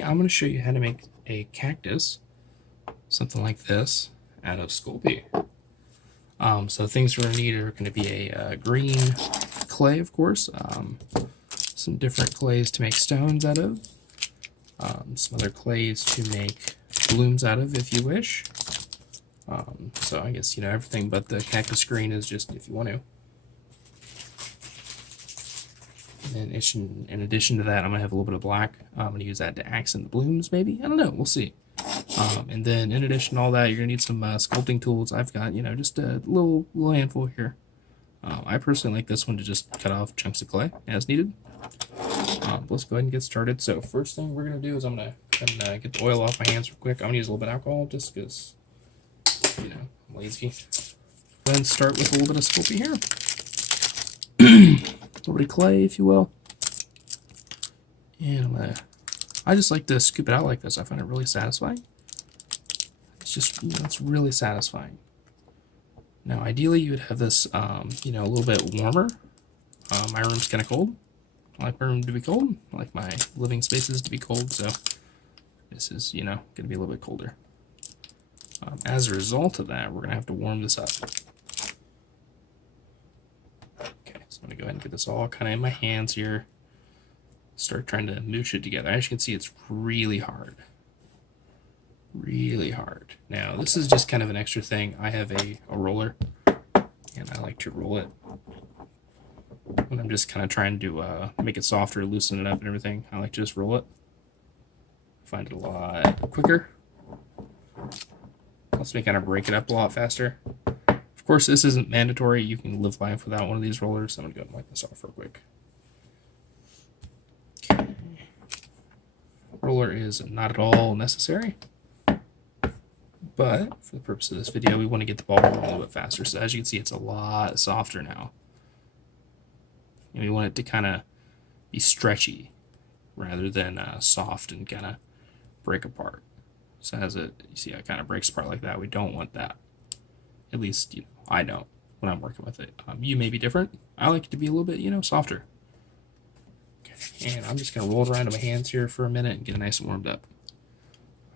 I'm going to show you how to make a cactus, something like this, out of Sculpey. So things we're going to need are going to be a green clay, of course, some different clays to make stones out of, some other clays to make blooms out of if you wish. So I guess, everything but the cactus green is just if you want to. And in addition to that, I'm going to have a little bit of black. I'm going to use that to accent the blooms, maybe. I don't know. We'll see. And then in addition to all that, you're going to need some sculpting tools. I've got, just a little handful here. I personally like this one to just cut off chunks of clay as needed. Let's go ahead and get started. So first thing we're going to do is I'm going to get the oil off my hands real quick. I'm going to use a little bit of alcohol just because, I'm lazy. Go ahead and start with a little bit of Sculpey here. A little bit of clay, if you will. And I just like to scoop it out like this. I find it really satisfying. It's just, it's really satisfying. Now, ideally, you would have this, a little bit warmer. My room's kind of cold. I like my room to be cold. I like my living spaces to be cold, so this is, going to be a little bit colder. As a result of that, we're going to have to warm this up. Okay, so I'm going to go ahead and get this all kind of in my hands here. Start trying to moosh it together. As you can see, it's really hard. Really hard. Now, this is just kind of an extra thing. I have a roller, and I like to roll it when I'm just kind of trying to make it softer, loosen it up and everything. I like to just roll it. I find it a lot quicker. Lets me kind of break it up a lot faster. Of course, this isn't mandatory. You can live life without one of these rollers. So I'm going to go and wipe this off real quick. Okay. Roller is not at all necessary. But for the purpose of this video, we want to get the ball rolling a little bit faster. So as you can see, it's a lot softer now. And we want it to kind of be stretchy rather than soft and kind of break apart. So as you see, it kind of breaks apart like that. We don't want that. At least, I don't when I'm working with it. You may be different. I like it to be a little bit, softer. Okay, and I'm just going to roll it around in my hands here for a minute and get it nice and warmed up.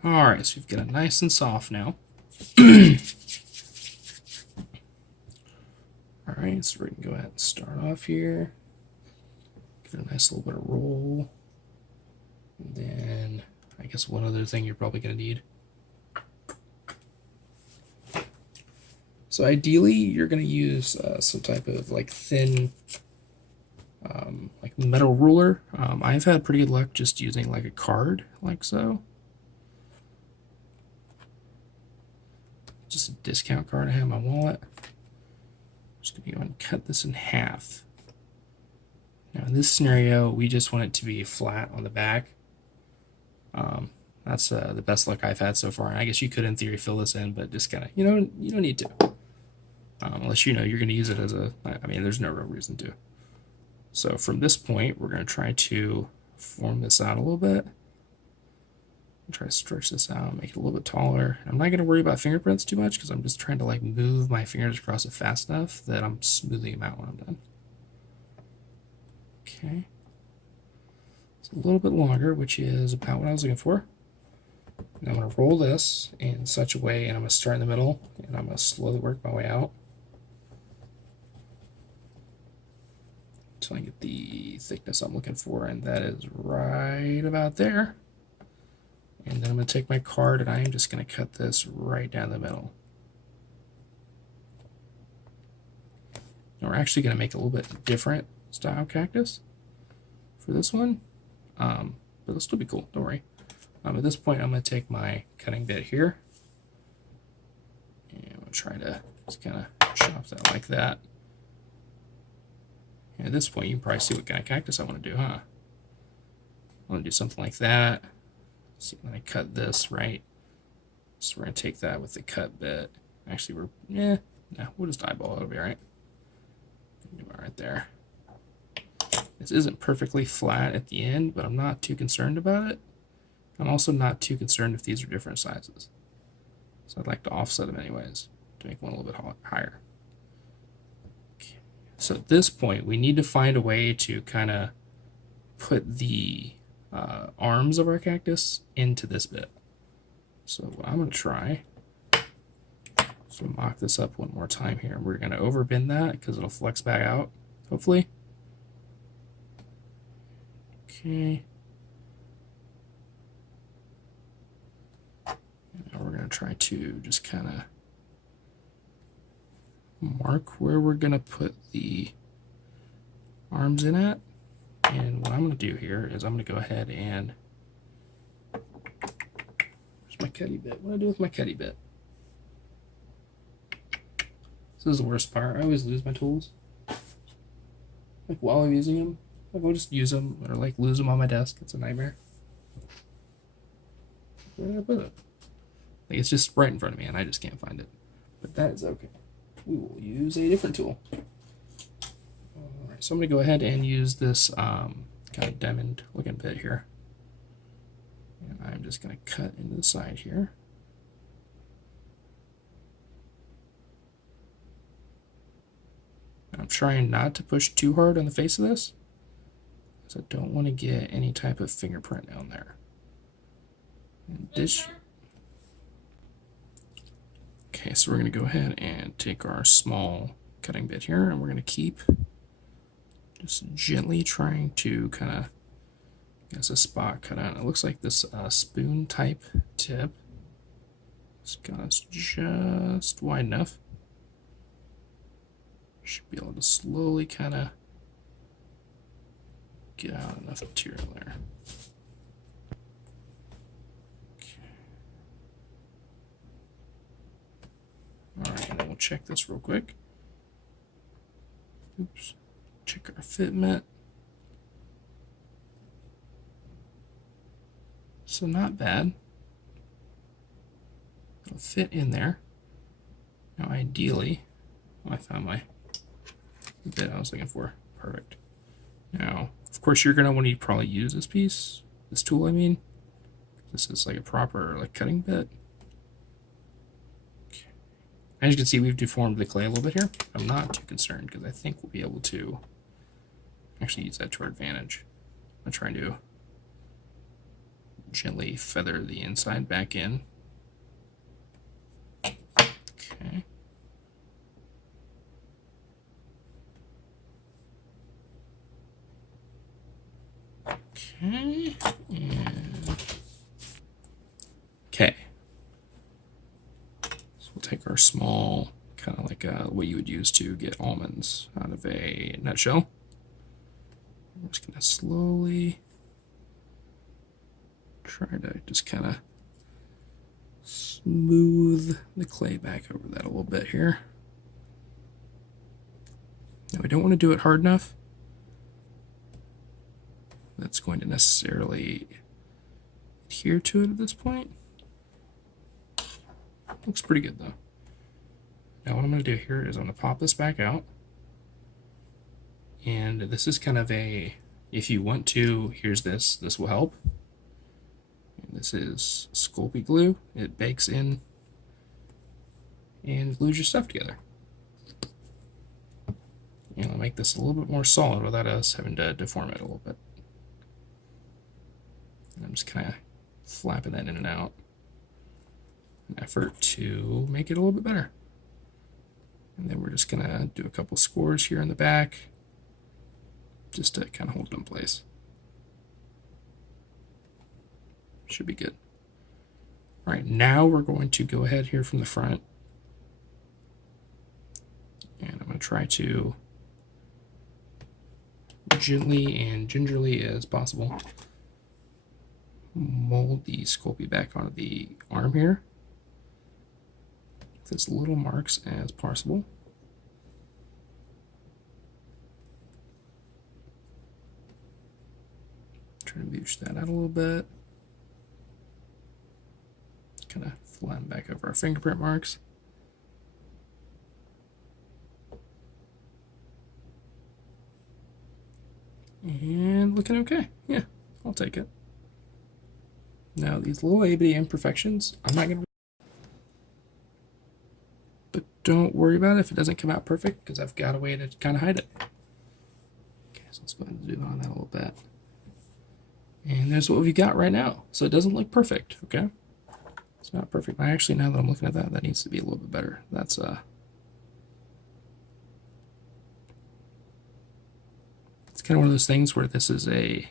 Alright, so we've got it nice and soft now. Alright, so we're going to go ahead and start off here. Give it a nice little bit of roll. And then, I guess one other thing you're probably going to need. So ideally, you're going to use some type of thin metal ruler. I've had pretty good luck just using a card like so. Just a discount card I have in my wallet. I'm just going to go and cut this in half. Now in this scenario, we just want it to be flat on the back. That's the best luck I've had so far. And I guess you could, in theory, fill this in, but just kind of, you don't need to. Unless you're going to use it as there's no real reason to. So from this point, we're going to try to form this out a little bit. Try to stretch this out, make it a little bit taller. I'm not going to worry about fingerprints too much because I'm just trying to move my fingers across it fast enough that I'm smoothing them out when I'm done. Okay. It's a little bit longer, which is about what I was looking for. And I'm going to roll this in such a way, and I'm going to start in the middle, and I'm going to slowly work my way out until I get the thickness I'm looking for, and that is right about there. And then I'm going to take my card, and I am just going to cut this right down the middle. Now we're actually going to make a little bit different style cactus for this one, but it'll still be cool, don't worry. At this point, I'm going to take my cutting bit here, and I'm going to try to just kind of chop that like that. And at this point, you can probably see what kind of cactus I want to do, huh? I want to do something like that. See, when I cut this, right? So we're going to take that with the cut bit. Actually, we'll just eyeball it. It'll be all right. Do it right there. This isn't perfectly flat at the end, but I'm not too concerned about it. I'm also not too concerned if these are different sizes. So I'd like to offset them anyways to make one a little bit higher. Okay. So at this point, we need to find a way to kind of put the arms of our cactus into this bit. So what I'm going to try, so mock this up one more time here. We're going to overbend that because it'll flex back out, hopefully. Okay. Now we're going to try to just kind of mark where we're going to put the arms in at. And what I'm going to do here is I'm going to go ahead and, where's my cutty bit? What do I do with my cutty bit? This is the worst part. I always lose my tools. Like while I'm using them, like I'll just use them or like lose them on my desk. It's a nightmare. Where did I put it? Like it's just right in front of me and I just can't find it. But that is okay. We will use a different tool. Alright, so I'm going to go ahead and use this kind of diamond looking bit here. And I'm just going to cut into the side here. I'm trying not to push too hard on the face of this, because I don't want to get any type of fingerprint down there. And this. Okay, so we're going to go ahead and take our small cutting bit here, and we're going to keep just gently trying to kind of get a spot cut out. It looks like this spoon type tip is just wide enough. Should be able to slowly kind of get out enough material there. Okay. Alright, and then we'll check this real quick. Oops. Check our fitment. So not bad. It'll fit in there. Now ideally, I found my bit I was looking for. Perfect. Now, of course, you're going to want to probably use this piece, this tool, I mean. This is like a proper like cutting bit. Okay. As you can see, we've deformed the clay a little bit here. I'm not too concerned because I think we'll be able to actually use that to our advantage. I'm trying to gently feather the inside back in. Okay. Okay, and okay. So we'll take our small, kind of like what you would use to get almonds out of a nutshell. I'm just gonna slowly try to just kind of smooth the clay back over that a little bit here. Now we don't want to do it hard enough. That's going to necessarily adhere to it at this point. Looks pretty good though. Now what I'm going to do here is I'm going to pop this back out. And this is kind of a, if you want to, here's this will help. And this is Sculpey glue. It bakes in and glues your stuff together. And I'll make this a little bit more solid without us having to deform it a little bit. And I'm just kind of flapping that in and out. An effort to make it a little bit better. And then we're just going to do a couple scores here in the back just to kind of hold it in place. Should be good. All right, now we're going to go ahead here from the front. And I'm going to try to gently and gingerly as possible mold the Sculpey back onto the arm here with as little marks as possible. Try to mooch that out a little bit. Kind of flatten back over our fingerprint marks. And looking okay. Yeah, I'll take it. Now these little itty imperfections, I'm not going to, but don't worry about it if it doesn't come out perfect, because I've got a way to kind of hide it. Okay, so let's go ahead and zoom on that a little bit. And there's what we've got right now. So it doesn't look perfect, okay? It's not perfect. Actually, now that I'm looking at that, that needs to be a little bit better. That's it's kind of one of those things where this is a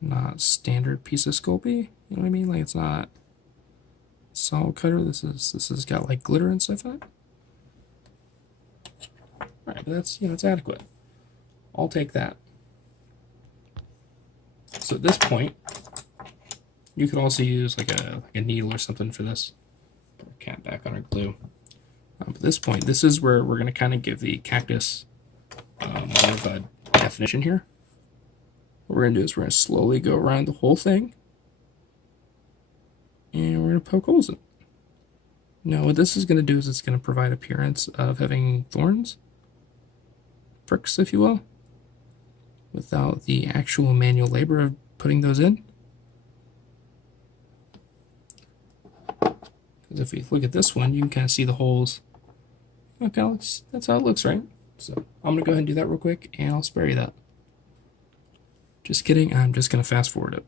not standard piece of Sculpey. You know what I mean? Like it's not solid cutter. This has got like glitter and stuff in it. All right, but that's, you know, it's adequate. I'll take that. So at this point, you could also use like a needle or something for this. Put our cat back on our glue. At this point, this is where we're going to kind of give the cactus more of a definition here. What we're going to do is we're going to slowly go around the whole thing, and we're going to poke holes in it. Now what this is going to do is it's going to provide appearance of having thorns, pricks if you will, without the actual manual labor of putting those in. Because if we look at this one, you can kind of see the holes. Okay, that's how it looks, right? So I'm going to go ahead and do that real quick, and I'll spare you that. Just kidding, I'm just going to fast forward it.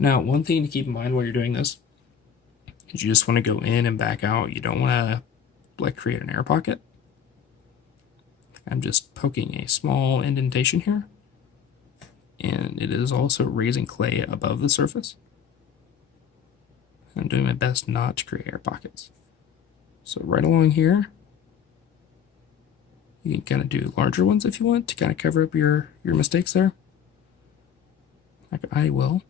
Now, one thing to keep in mind while you're doing this is you just want to go in and back out. You don't want to like create an air pocket. I'm just poking a small indentation here, and it is also raising clay above the surface. I'm doing my best not to create air pockets. So right along here, you can kind of do larger ones if you want to kind of cover up your mistakes there, like I will.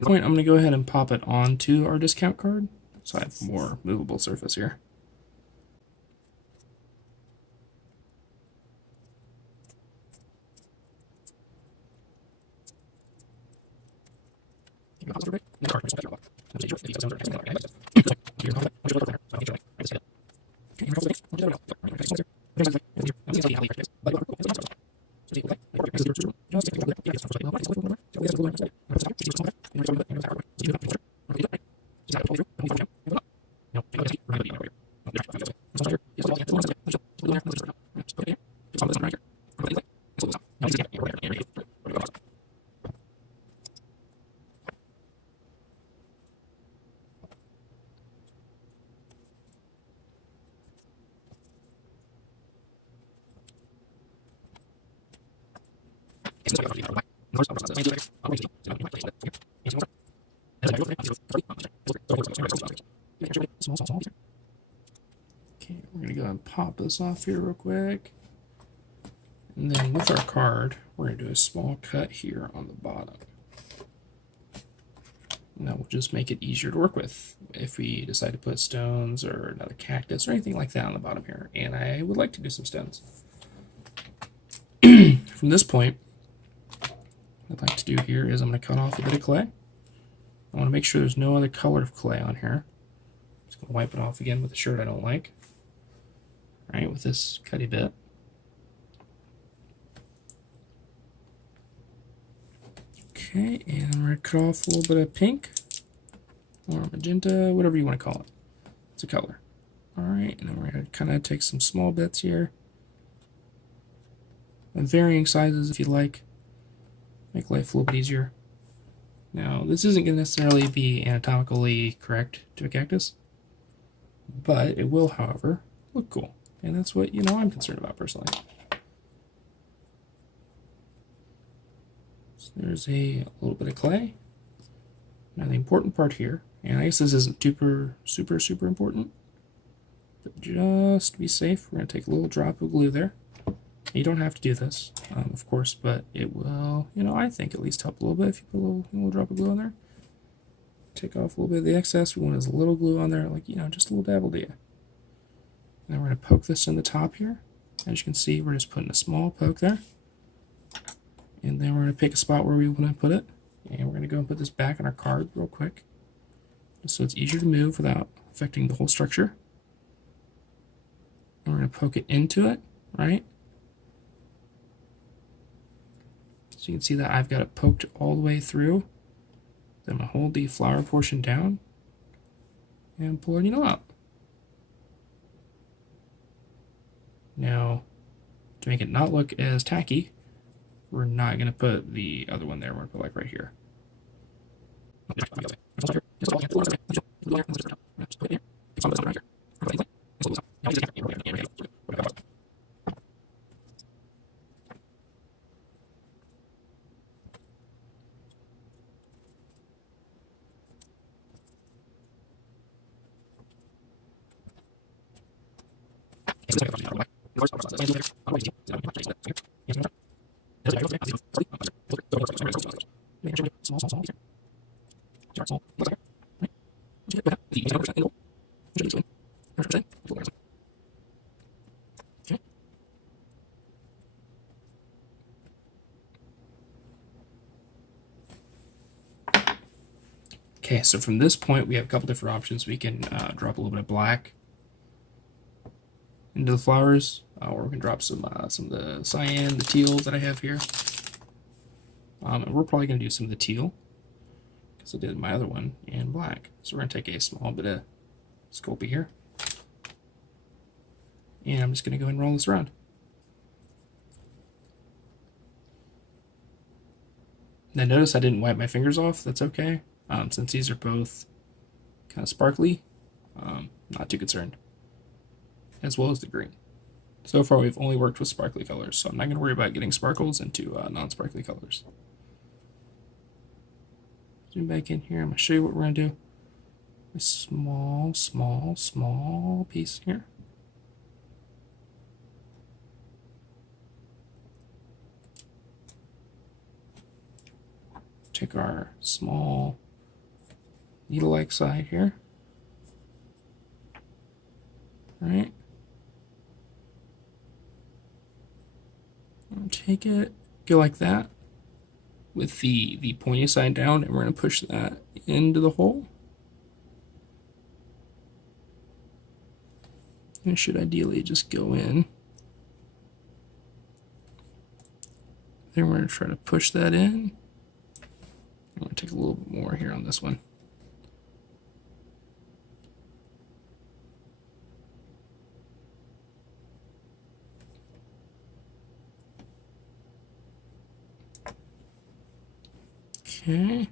Point, I'm going to go ahead and pop it onto our discount card so I have more movable surface here. Okay, we're going to go and pop this off here real quick. And then with our card, we're going to do a small cut here on the bottom. And that will just make it easier to work with if we decide to put stones or another cactus or anything like that on the bottom here. And I would like to do some stones. From this point, what I'd like to do here is I'm going to cut off a bit of clay. I want to make sure there's no other color of clay on here. Just going to wipe it off again with the shirt I don't like. Right, with this cutty bit. Okay, and I'm going to cut off a little bit of pink or magenta, whatever you want to call it. It's a color. Alright, and then we're going to kind of take some small bits here. And varying sizes if you like. Make life a little bit easier. Now, this isn't going to necessarily be anatomically correct to a cactus, but it will, however, look cool. And that's what, I'm concerned about personally. So there's a little bit of clay. Now the important part here, and I guess this isn't super important, but just to be safe, we're going to take a little drop of glue there. You don't have to do this, of course, but it will, I think at least help a little bit if you put a little drop of glue on there. Take off a little bit of the excess. We want as little glue on there, like, just a little dab will do. Now we're going to poke this in the top here. As you can see, we're just putting a small poke there. And then we're going to pick a spot where we want to put it. And we're going to go and put this back on our card real quick, just so it's easier to move without affecting the whole structure. And we're going to poke it into it, right? So you can see that I've got it poked all the way through. Then I'm going to hold the flower portion down and pull our needle out. Now, to make it not look as tacky, we're not going to put the other one there. We're going to put like right here. Okay, so from this point we have a couple different options. We can drop a little bit of black into the flowers, or we can drop some of the cyan, the teal that I have here. And we're probably going to do some of the teal, because I did my other one in black. So we're going to take a small bit of Sculpey here, and I'm just going to go ahead and roll this around. Now notice I didn't wipe my fingers off. That's okay. Since these are both kind of sparkly, not too concerned. As well as the green. So far we've only worked with sparkly colors, so I'm not going to worry about getting sparkles into non-sparkly colors. Zoom back in here. I'm going to show you what we're going to do. A small piece here. Take our small needle-like side here. All right. Take it, go like that, with the pointy side down, and we're going to push that into the hole. And it should ideally just go in. Then we're going to try to push that in. I'm going to take a little bit more here on this one. Okay.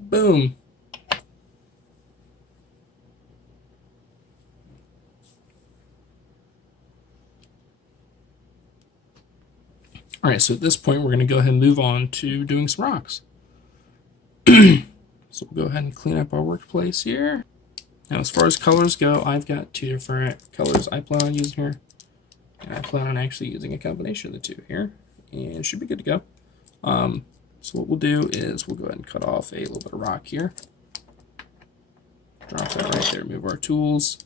Boom. All right, so at this point, we're going to go ahead and move on to doing some rocks. So we'll go ahead and clean up our workplace here. Now, as far as colors go, I've got two different colors I plan on using here. And I plan on actually using a combination of the two here. And it should be good to go. So what we'll do is we'll go ahead and cut off a little bit of rock here. Drop that right there, move our tools.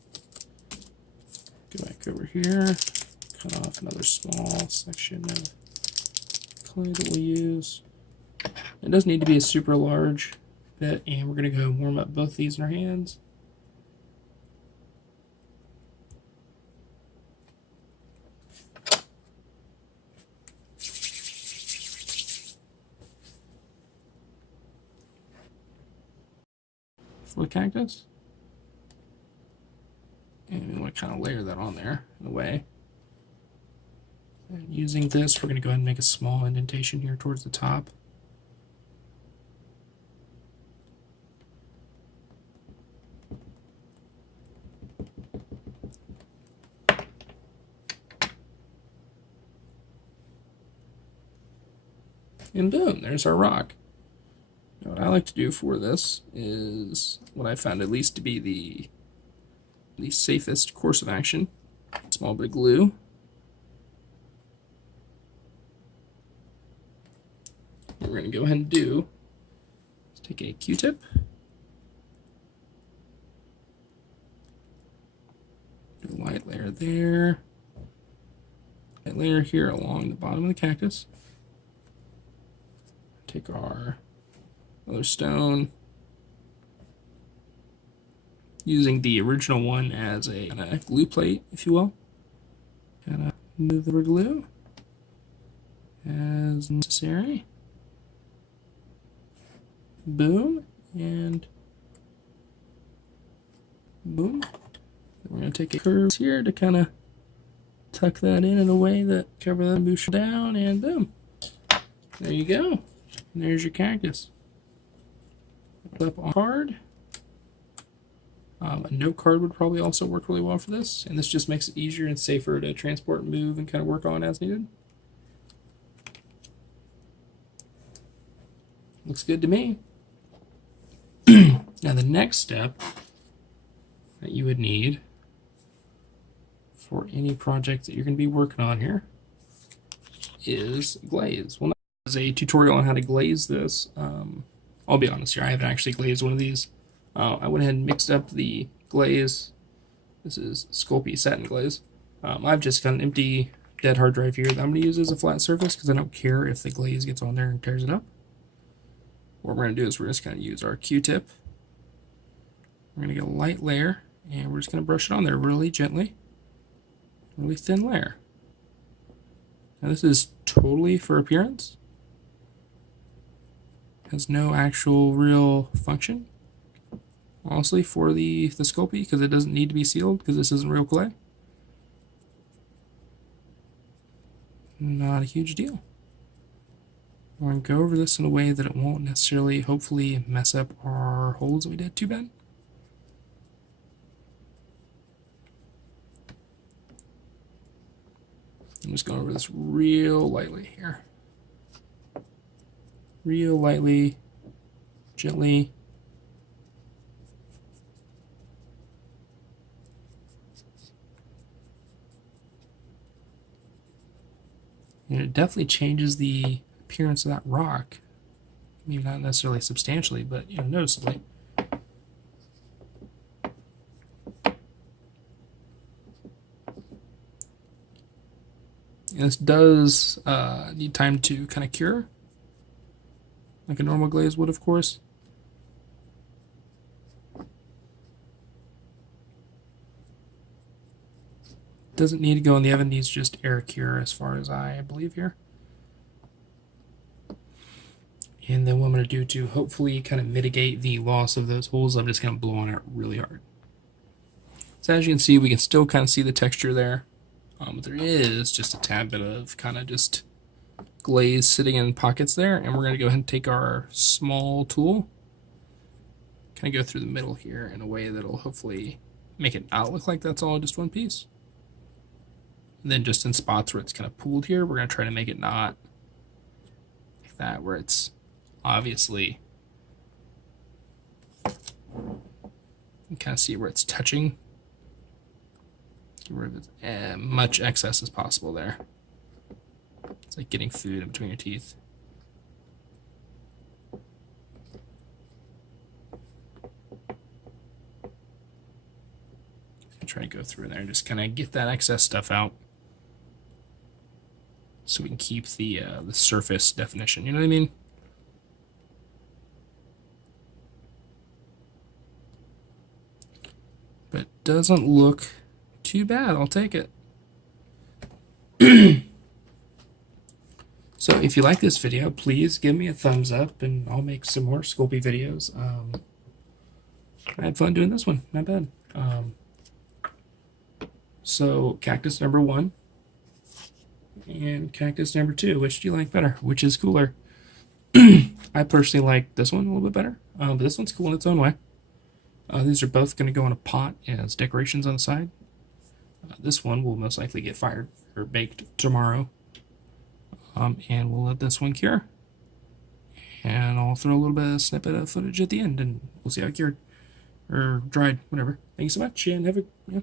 Go back over here, cut off another small section of clay that we'll use. It doesn't need to be a super large bit, and we're going to go warm up both these in our hands. For the cactus. And we want to kind of layer that on there in a way. And using this, we're going to go ahead and make a small indentation here towards the top. And boom, there's our rock. Now, what I like to do for this is what I found at least to be the safest course of action. Small bit of glue. What we're going to go ahead and do is take a Q-tip. Do a light layer there. Light layer here along the bottom of the cactus. Take our other stone, using the original one as a glue plate, if you will. Kind of move the glue as necessary. Boom, and boom. Then we're going to take a curve here to kind of tuck that in a way that cover that bush down, and boom. There you go. And there's your cactus. Up on card. A note card would probably also work really well for this, and this just makes it easier and safer to transport and move and kind of work on as needed. Looks good to me. Now the next step that you would need for any project that you're going to be working on here is glaze. Well, as a tutorial on how to glaze this, I'll be honest here, I haven't actually glazed one of these. I went ahead and mixed up the glaze. This is Sculpey satin glaze. I've just got an empty dead hard drive here that I'm going to use as a flat surface because I don't care if the glaze gets on there and tears it up. What we're going to do is we're just going to use our Q-tip. We're going to get a light layer, and we're just going to brush it on there really gently. Really thin layer. Now this is totally for appearance. Has no actual real function, honestly, for the Sculpey, because it doesn't need to be sealed because this isn't real clay. Not a huge deal. We're going to go over this in a way that it won't necessarily, hopefully, mess up our holes that we did too bad. I'm just going over this real lightly here. Real lightly, gently. And it definitely changes the appearance of that rock. Maybe not necessarily substantially, but noticeably. And this does need time to kind of cure, like a normal glaze would, of course. Doesn't need to go in the oven, needs just air cure as far as I believe here. And then what I'm going to do to hopefully kind of mitigate the loss of those holes, I'm just going to blow on it really hard. So as you can see, we can still kind of see the texture there. But there is just a tad bit of kind of just glaze sitting in pockets there, and we're going to go ahead and take our small tool kind of go through the middle here in a way that'll hopefully make it not look like that's all just one piece. And then just in spots where it's kind of pooled here, we're going to try to make it not like that, where it's obviously, you can kind of see where it's touching. Get rid of as much excess as possible there. It's like getting food in between your teeth. Try to go through there and just kind of get that excess stuff out, so we can keep the surface definition. You know what I mean? But it doesn't look too bad. I'll take it. So if you like this video, please give me a thumbs up, and I'll make some more Sculpey videos. I had fun doing this one. Not bad. So cactus number 1 and cactus number 2. Which do you like better? Which is cooler? I personally like this one a little bit better, but this one's cool in its own way. These are both going to go in a pot as decorations on the side. This one will most likely get fired or baked tomorrow, and we'll let this one cure. And I'll throw a little bit of snippet of footage at the end, and we'll see how it cured or dried, whatever. Thanks so much, and have a